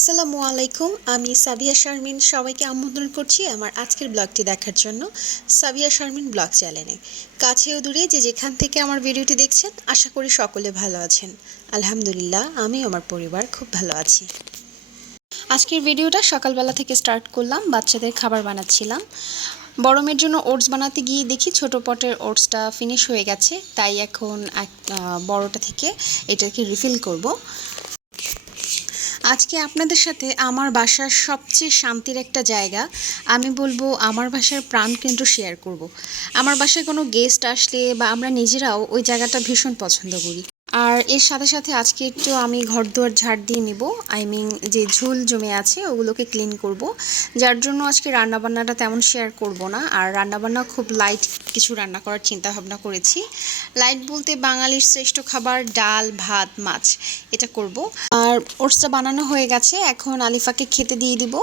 আসসালামু আলাইকুম। আমি সাবিয়া শারমিন সবাইকে আমন্ত্রণ করছি আমার আজকের ব্লগটি দেখার জন্য সাবিয়া শারমিন ব্লগ চ্যানেলে। কাছে ও দূরে যে যেখান থেকে আমার ভিডিওটি দেখছেন আশা করি সকলে ভালো আছেন। আলহামদুলিল্লাহ আমি আমার পরিবার খুব ভালো আছি। আজকের ভিডিওটা সকালবেলা থেকে স্টার্ট করলাম, বাচ্চাদের খাবার বানাচ্ছিলাম। বড় মেয়ের জন্য ওটস বানাতে গিয়ে দেখি ছোট পটের ওটসটা ফিনিশ হয়ে গেছে, তাই এখন বড়টা থেকে এটাকে রিফিল করব। আজকে আপনাদের সাথে আমার বাসার সবচেয়ে শান্তির একটা জায়গা, আমি বলবো আমার বাসার প্রাণকেন্দ্র শেয়ার করব। আমার বাসায় কোনো গেস্ট আসলে বা আমরা নিজেরাও ওই জায়গাটা ভীষণ পছন্দ করি। আর এর সাথে সাথে আজকে একটু আমি ঘরদুয়ার ঝাড় দিয়ে নিব, যে ঝুল জমে আছে ওগুলোকে ক্লিন করব। যার জন্য আজকে রান্নাবান্নাটা তেমন শেয়ার করব না, আর রান্নাবান্না খুব লাইট কিছু রান্না করার চিন্তা ভাবনা করেছি। লাইট বলতে বাঙালির শ্রেষ্ঠ খাবার ডাল ভাত মাছ, এটা করব। আর ওটসটা বানানো হয়ে গেছে, এখন আলিফাকে খেতে দিয়ে দিব।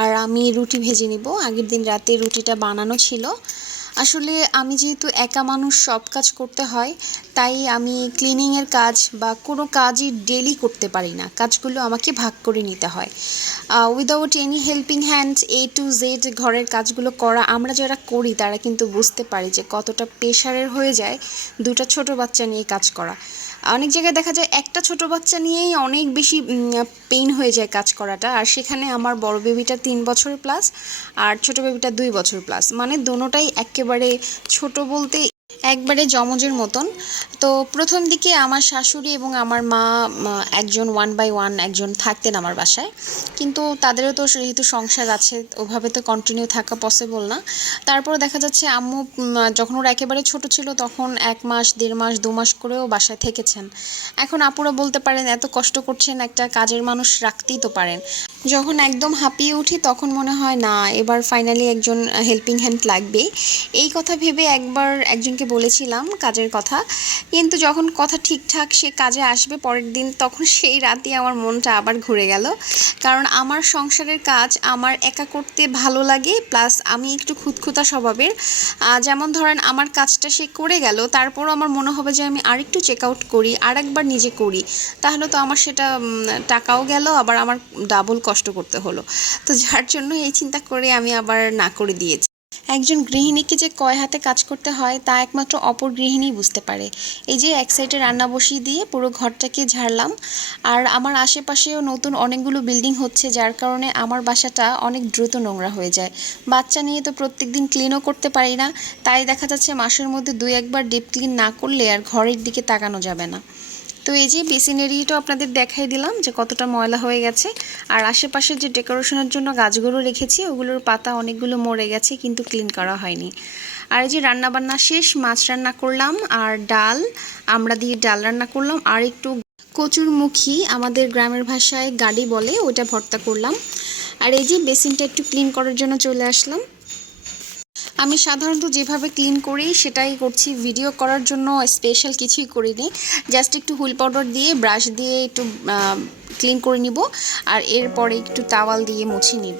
আর আমি রুটি ভেজে নিব, আগের দিন রাতে রুটিটা বানানো ছিল। আসলে আমি যেহেতু একা মানুষ সব কাজ করতে হয়, তাই আমি ক্লিনিংয়ের কাজ বা কোনো কাজই ডেলি করতে পারি না, কাজগুলো আমাকে ভাগ করে নিতে হয়। Without any helping hand to Z ঘরের কাজগুলো করা আমরা যারা করি তারা কিন্তু বুঝতে পারি যে কতটা প্রেশারের হয়ে যায় দুটো ছোট বাচ্চা নিয়ে কাজ করা। অনেক জায়গায় দেখা যায় একটা ছোট বাচ্চা নিয়েই অনেক বেশি পেইন হয়ে যায় কাজ করাটা, আর সেখানে আমার বড় বেবিটা 3 বছর প্লাস আর ছোট বেবিটা 2 বছর প্লাস, মানে দোনোটাই একেবারে ছোট বলতে একবারে যমজের মতন। তো প্রথম দিকে আমার শাশুড়ি এবং আমার মা একজন 1 by 1 একজন থাকতেন আমার বাসায়, কিন্তু তাদেরও তো যেহেতু সংসার আছে ওভাবে তো কন্টিনিউ থাকা পসিবল না। তারপর দেখা যাচ্ছে আম্মু যখন ওরা একেবারে ছোট ছিল তখন 1 মাস 1.5 মাস 2 মাস করেও বাসায় থেকেছেন। এখন আপুরা বলতে পারেন এত কষ্ট করছেন, একটা কাজের মানুষ রাখতেই তো পারেন। যখন একদম হাঁপিয়ে উঠি তখন মনে হয় না, এবার ফাইনালি একজন হেল্পিং হ্যান্ড লাগবে। এই কথা ভেবে একবার একজনকে বলেছিলাম কাজের কথা, কিন্তু যখন কথা ঠিকঠাক সে কাজে আসবে পরের দিন, তখন সেই রাতেই আমার মনটা আবার ঘুরে গেল। কারণ আমার সংসারের কাজ আমার একা করতে ভালো লাগে, প্লাস আমি একটু খুঁতখুঁতা স্বভাবের। যেমন ধরেন আমার কাজটা সে করে গেল, তারপরও আমার মনে হবে যে আমি আরেকটু চেক আউট করি, আর একবার নিজে করি, তাহলে তো আমার সেটা টাকাও গেল, আবার আমার ডাবল কষ্ট করতে হলো। তো যার জন্য এই চিন্তা করে আমি আবার না করে দিয়েছি। একজন গৃহিণীকে যে কয় হাতে কাজ করতে হয় তা একমাত্র অপর গৃহিণী বুঝতে পারে। এই যে এক সাইডে রান্না বসিয়ে দিয়ে পুরো ঘরটাকে ঝাড়লাম, আর আমার আশেপাশেও নতুন অনেকগুলো বিল্ডিং হচ্ছে, যার কারণে আমার বাসাটা অনেক দ্রুত নোংরা হয়ে যায়। বাচ্চা নিয়ে তো প্রত্যেক দিন ক্লিনও করতে পারি না, তাই দেখা যাচ্ছে মাসের মধ্যে 2-1 বার ডিপ ক্লিন না করলে আর ঘরের দিকে তাকানো যাবে না। তো এই যে বেসিন এরিয়াটা আপনাদের দেখাই দিলাম যে কতটা ময়লা হয়ে গেছে, আর আশেপাশে যে ডেকোরেশনের জন্য গাছগুলো রেখেছি ওগুলোর পাতা অনেকগুলো মরে গেছে, কিন্তু ক্লিন করা হয়নি। আর এই যে রান্নাবান্না শেষ, মাছ রান্না করলাম আর ডাল, আমরা দিয়ে ডাল রান্না করলাম, আর একটু কচুরমুখী আমাদের গ্রামের ভাষায় গাড়ি বলে, ওটা ভর্তা করলাম। আর এই যে বেসিনটা একটু ক্লিন করার জন্য চলে আসলাম। আমি সাধারণত যেভাবে ক্লিন করি সেটাই করছি, ভিডিও করার জন্য স্পেশাল কিছুই করিনি। জাস্ট একটু হুইল পাউডার দিয়ে ব্রাশ দিয়ে একটু ক্লিন করে নিব, আর এরপরে একটু টাওয়াল দিয়ে মুছে নিব।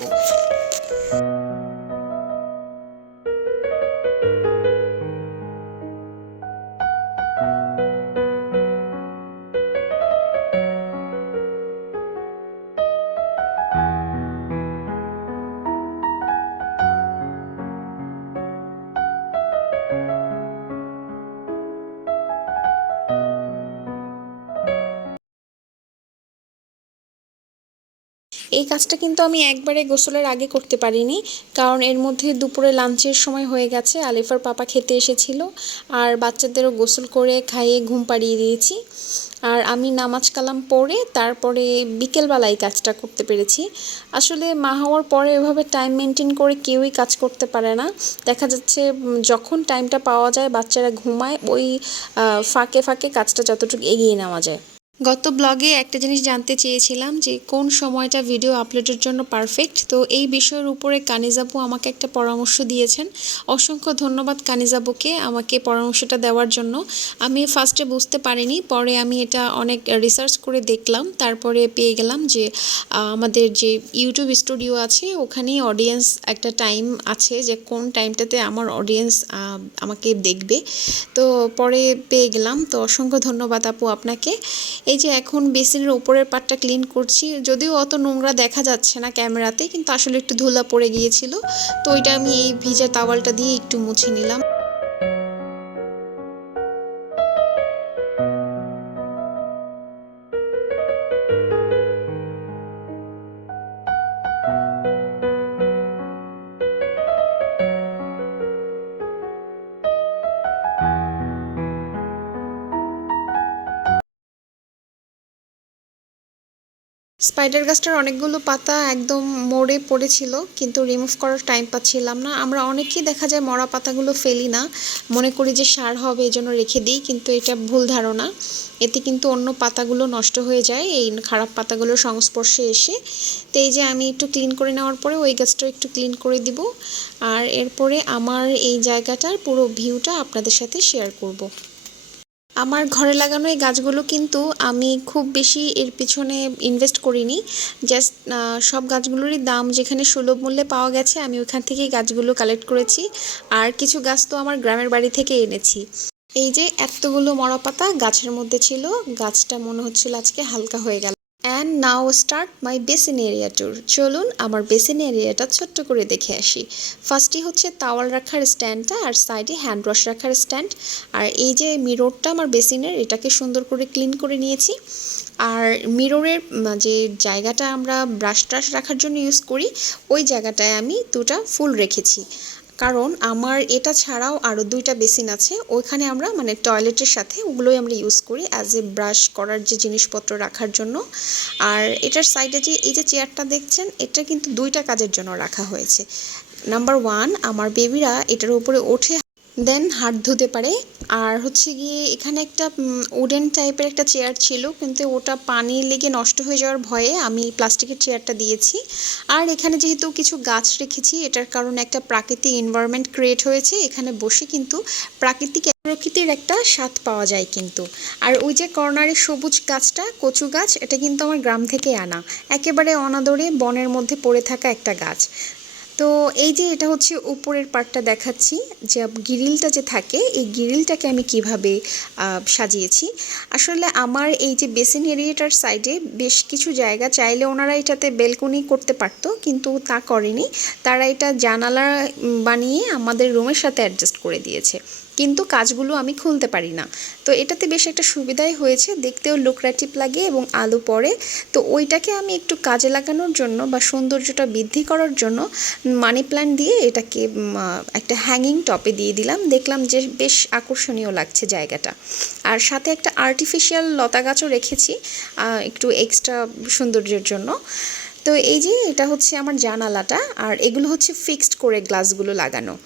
এই কাজটা কিন্তু আমি একবারে গোসলের আগে করতে পারিনি, কারণ এর মধ্যে দুপুরে লাঞ্চের সময় হয়ে গেছে, আলিফার পাপা খেতে এসেছিল, আর বাচ্চাদেরও গোসল করে খাইয়ে ঘুম পাড়িয়ে দিয়েছি। আর আমি নামাজ কালাম পড়ে তারপরে বিকেলবেলা এই কাজটা করতে পেরেছি। আসলে মা হওয়ার পরে এভাবে টাইম মেনটেন করে কেউই কাজ করতে পারে না। দেখা যাচ্ছে যখন টাইমটা পাওয়া যায় বাচ্চারা ঘুমায়, ওই ফাঁকে ফাঁকে কাজটা যতটুকু এগিয়ে নেওয়া যায়। গত ব্লগে একটা জিনিস জানতে চেয়েছিলাম যে কোন সময়টা ভিডিও আপলোডের জন্য পারফেক্ট, তো এই বিষয়ের উপরে কানিজাবু আমাকে একটা পরামর্শ দিয়েছেন। অসংখ্য ধন্যবাদ কানিজাবুকে আমাকে পরামর্শটা দেওয়ার জন্য। আমি ফার্স্টে বুঝতে পারিনি, পরে আমি এটা অনেক রিসার্চ করে দেখলাম, তারপরে পেয়ে গেলাম যে আমাদের যে ইউটিউব স্টুডিও আছে ওখানেই অডিয়েন্স একটা টাইম আছে যে কোন টাইমটাতে আমার অডিয়েন্স আমাকে দেখবে। তো পরে পেয়ে গেলাম, তো অসংখ্য ধন্যবাদ আপু আপনাকে। এই যে এখন বেসিনের উপরের পাটটা ক্লিন করছি, যদিও অত নোংরা দেখা যাচ্ছে না ক্যামেরাতে, কিন্তু আসলে একটু ধুলা পড়ে গিয়েছিল, তো ওইটা আমি এই ভিজা টাওয়ালটা দিয়ে একটু মুছে নিলাম। স্পাইডার গাছটার অনেকগুলো পাতা একদম মরে পড়েছিল, কিন্তু রিমুভ করার টাইম পাচ্ছিলাম না। আমরা অনেকেই দেখা যায় মরা পাতাগুলো ফেলি না, মনে করি যে সার হবে এই জন্য রেখে দিই, কিন্তু এটা ভুল ধারণা। এতে কিন্তু অন্য পাতাগুলো নষ্ট হয়ে যায় এই খারাপ পাতাগুলোর সংস্পর্শে এসে। তো এই যে আমি একটু ক্লিন করে নেওয়ার পরে ওই গাছটাও একটু ক্লিন করে দিব, আর এরপরে আমার এই জায়গাটার পুরো ভিউটা আপনাদের সাথে শেয়ার করব। আমার ঘরে লাগানো এই গাছগুলো কিন্তু আমি খুব বেশি এর পিছনে ইনভেস্ট করিনি। জাস্ট সব গাছগুলোরই দাম যেখানে সুলভ মূল্যে পাওয়া গেছে আমি ওইখান থেকেই গাছগুলো কালেক্ট করেছি, আর কিছু গাছ তো আমার গ্রামের বাড়ি থেকে এনেছি। এই যে এতগুলো মরা পাতা গাছের মধ্যে ছিল, গাছটা মনে হচ্ছিল আজকে হালকা হয়ে গেল। And now start my basin area tour. চলুন আমার বেসিন এরিয়াটা ছোট্ট করে দেখে আসি। ফার্স্টই হচ্ছে তাওয়াল রাখার স্ট্যান্ডটা, আর সাইডে হ্যান্ড ওয়াশ রাখার স্ট্যান্ড, আর এই যে মিররটা আমার বেসিনের, এটাকে সুন্দর করে ক্লিন করে নিয়েছি। আর মিররের যে জায়গাটা আমরা ব্রাশ ট্রাশ রাখার জন্য ইউজ করি, ওই জায়গাটায় আমি দুটা ফুল রেখেছি, কারণ আমার এটা ছাড়াও আরও দুইটা বেসিন আছে, ওইখানে আমরা মানে টয়লেটের সাথে ওগুলোই আমরা ইউজ করি অ্যাজ এ ব্রাশ করার যে জিনিসপত্র রাখার জন্য। আর এটার সাইডে যে এই যে চেয়ারটা দেখছেন, এটা কিন্তু দুইটা কাজের জন্য রাখা হয়েছে। নাম্বার ওয়ান, আমার বেবিরা এটার উপরে ওঠে দেন হাত ধুতে পারে। আর হচ্ছে গিয়ে এখানে একটা উডেন টাইপের একটা চেয়ার ছিল, কিন্তু ওটা পানি লেগে নষ্ট হয়ে যাওয়ার ভয়ে আমি প্লাস্টিকের চেয়ারটা দিয়েছি। আর এখানে যেহেতু কিছু গাছ রেখেছি, এটার কারণে একটা প্রাকৃতিক এনভায়রনমেন্ট ক্রিয়েট হয়েছে, এখানে বসে কিন্তু প্রকৃতির একটা স্বাদ পাওয়া যায় কিন্তু। আর ওই যে কর্নারে সবুজ গাছটা কচু গাছ, এটা কিন্তু আমার গ্রাম থেকে আনা, একেবারে অনাদরে বনের মধ্যে পড়ে থাকা একটা গাছ। তো এই যে এটা হচ্ছে উপরের পার্টটা দেখাচ্ছি, যে গ্রিলটা যে থাকে এই গ্রিলটাকে আমি কিভাবে সাজিয়েছি। আসলে আমার এই যে বেসিন এরিয়াটার সাইডে বেশ কিছু জায়গা চাইলে ওনারা এটাতে বেলকনি করতে পারতো, কিন্তু তা করেনি। তারা এটা জানালা বানিয়ে আমাদের রুমের সাথে অ্যাডজাস্ট করে দিয়েছে, কিন্তু কাজগুলো আমি খুলতে পারি না। তো এটাতে বেশ একটা সুবিধাই হয়েছে, দেখতেও লুক্রেটিভ লাগে এবং আলো পড়ে। তো ওইটাকে আমি একটু কাজে লাগানোর জন্য বা সৌন্দর্যটা বৃদ্ধি করার জন্য মানি প্ল্যান্ট দিয়ে এটাকে একটা হ্যাঙ্গিং টপে দিয়ে দিলাম, দেখলাম যে বেশ আকর্ষণীয় লাগছে জায়গাটা। আর সাথে একটা আর্টিফিশিয়াল লতা গাছও রেখেছি একটু এক্সট্রা সৌন্দর্যের জন্য। তো এই যে এটা হচ্ছে আমার জানালাটা, আর এগুলো হচ্ছে ফিক্সড করে গ্লাসগুলো লাগানো।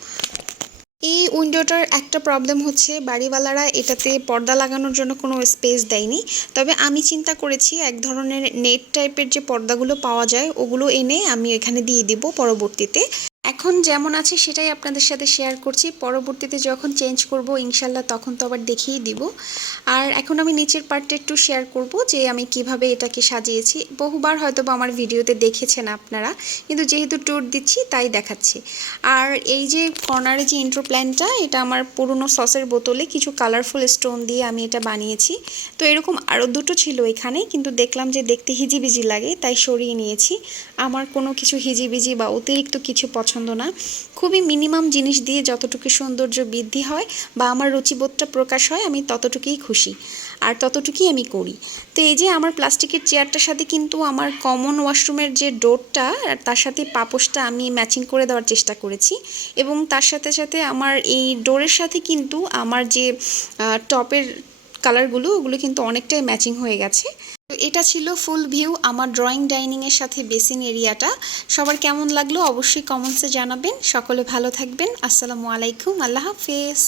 এই উইন্ডোটার একটা প্রবলেম হচ্ছে বাড়িওয়ালারা এটাতে পর্দা লাগানোর জন্য কোনো স্পেস দেয়নি, তবে আমি চিন্তা করেছি এক ধরনের নেট টাইপের যে পর্দাগুলো পাওয়া যায় ওগুলো এনে আমি এখানে দিয়ে দিব পরবর্তীতে। এখন যেমন আছে সেটাই আপনাদের সাথে শেয়ার করছি, পরবর্তীতে যখন চেঞ্জ করব ইনশাল্লাহ তখন তো আবার দেখিয়ে দিব। আর এখন আমি নিচের পার্টটা একটু শেয়ার করব যে আমি কিভাবে এটাকে সাজিয়েছি। বহুবার হয়তো বা আমার ভিডিওতে দেখেছেন আপনারা, কিন্তু যেহেতু ট্যুর দিচ্ছি তাই দেখাচ্ছি। আর এই যে কর্নারে যে ইন্ট্রো প্ল্যানটা, এটা আমার পুরনো সসের বোতলে কিছু কালারফুল স্টোন দিয়ে আমি এটা বানিয়েছি। তো এরকম আরও দুটো ছিল এখানে, কিন্তু দেখলাম যে দেখতে হিজিবিজি লাগে তাই সরিয়ে নিয়েছি। আমার কোনো কিছু হিজিবিজি বা অতিরিক্ত কিছু পছন্দ না, খুবই মিনিমাম জিনিস দিয়ে যতটুকু সৌন্দর্য বৃদ্ধি হয় বা আমার রুচিবোধটা প্রকাশ হয় আমি ততটুকুই খুশি, আর ততটুকুই আমি করি। তো এই যে আমার প্লাস্টিকের চেয়ারটার সাথে কিন্তু আমার কমন ওয়াশরুমের যে ডোরটা তার সাথে পাপোশটা আমি ম্যাচিং করে দেওয়ার চেষ্টা করেছি, এবং তার সাথে সাথে আমার এই ডোরের সাথে কিন্তু আমার যে টপের কালারগুলো ওগুলো কিন্তু অনেকটাই ম্যাচিং হয়ে গেছে। তো এটা ছিল ফুল ভিউ আমার ড্রয়িং ডাইনিংয়ের সাথে বেসিন এরিয়াটা। সবার কেমন লাগলো অবশ্যই কমেন্টসে জানাবেন। সকলে ভালো থাকবেন। আসসালামু আলাইকুম, আল্লাহ হাফেজ।